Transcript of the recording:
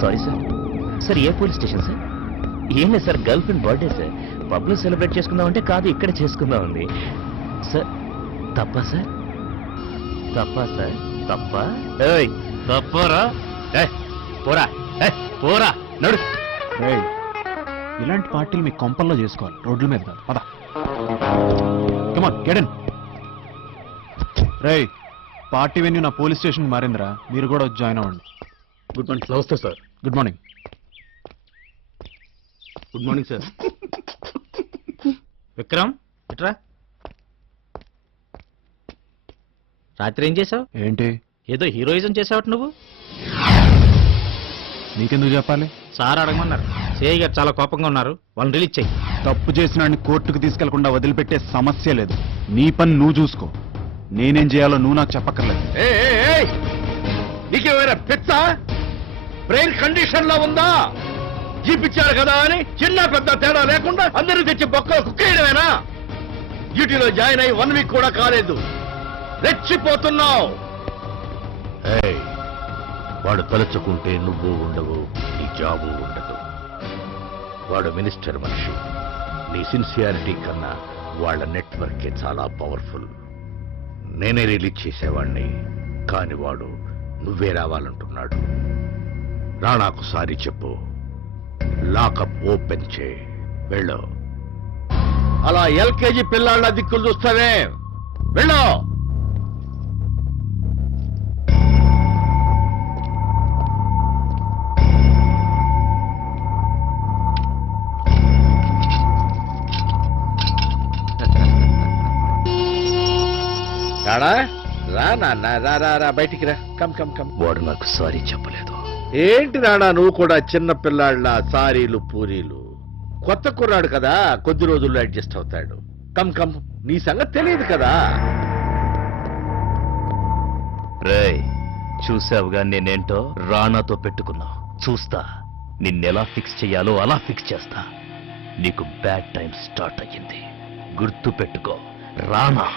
Sorry sir. Sir ఏ police station sir? ఏం లేదు sir, girlfriend birthday sir. పబ్లో సెలబ్రేట్ చేసుకుందామంటే కాదు, ఇక్కడే చేసుకుందాం ఉంది సార్. తప్పా సార్? తప్పా సార్? తప్పా? తప్పరా? పోరా పోరా నడు. ఇలాంటి పార్టీలు మీ కొంపల్లో చేసుకోవాలి, రోడ్ల మీద కాదు. పద కమ్ ఆన్ గెట్ ఇన్. రేయ్, పార్టీ వెన్యూ నా పోలీస్ స్టేషన్ మారిందిరా, మీరు కూడా వచ్చి జాయిన్ అవ్వండి. Good morning. నమస్తే sir. Good morning. Good morning sir. Vikram ఇట్రా. రాత్రి ఏం చేసావు? ఏంటి? ఏదో హీరోయిజం చేసావట నువ్వు. నీకెందుకు చెప్పాలి? సార్ అడగమన్నారు. సిఐ గారు చాలా కోపంగా ఉన్నారు, వాళ్ళని రిలీజ్ చేయి. తప్పు చేసిన కోర్టుకు తీసుకెళ్లకుండా వదిలిపెట్టే సమస్య లేదు. నీ పని నువ్వు చూసుకో, నేనేం చేయాలో నువ్వు నాకు చెప్పక్కర్లేదు. నీకేమైనా పిచ్చ? బ్రెయిన్ కండిషన్ లో ఉందా? జీపిచ్చారు కదా అని చిన్న పెద్ద తేడా లేకుండా అందరూ తెచ్చి బొక్కలు కుక్కేయడమేనా? డ్యూటీలో జాయిన్ అయ్యి 1 వీక్ కూడా కాలేదు, రెచ్చిపోతున్నావు. వాడు తలుచుకుంటే నువ్వు ఉండవు, నీ జాబు ఉండదు. వాడు మినిస్టర్ మనిషి. నీ సిన్సియారిటీ కన్నా వాళ్ళ నెట్వర్కే చాలా పవర్ఫుల్. నేనే రిలీజ్ చేసేవాణ్ణి, కాని వాడు నువ్వే రావాలంటున్నాడు. రాణాకు సారీ చెప్పు, లాకప్ ఓపెన్ చే, వెళ్ళు. అలా ఎల్కేజీ పిల్లాళ్ళ దిక్కులు చూస్తావే, వెళ్ళు. రాడా? రా నాన్న, రా రా రా, బయటికి రా. Come come come. వాడు నాకు సారీ చెప్పలేదు. ఏంటి రాణా, నువ్వు కూడా చిన్న పిల్లాళ్ళ సారీలు పూరీలు? కొత్త కుర్రాడు కదా, కొద్ది రోజుల్లో అడ్జస్ట్ అవుతాడు. కమ్ కమ్, నీ సంగతి తెలియదు కదా. రేయ్, చూసావుగా నేనేంటో? రాణాతో పెట్టుకున్నా, చూస్తా నిన్నెలా ఫిక్స్ చెయ్యాలో అలా ఫిక్స్ చేస్తా. నీకు బ్యాడ్ టైం స్టార్ట్ అయ్యింది, గుర్తు పెట్టుకో రాణా.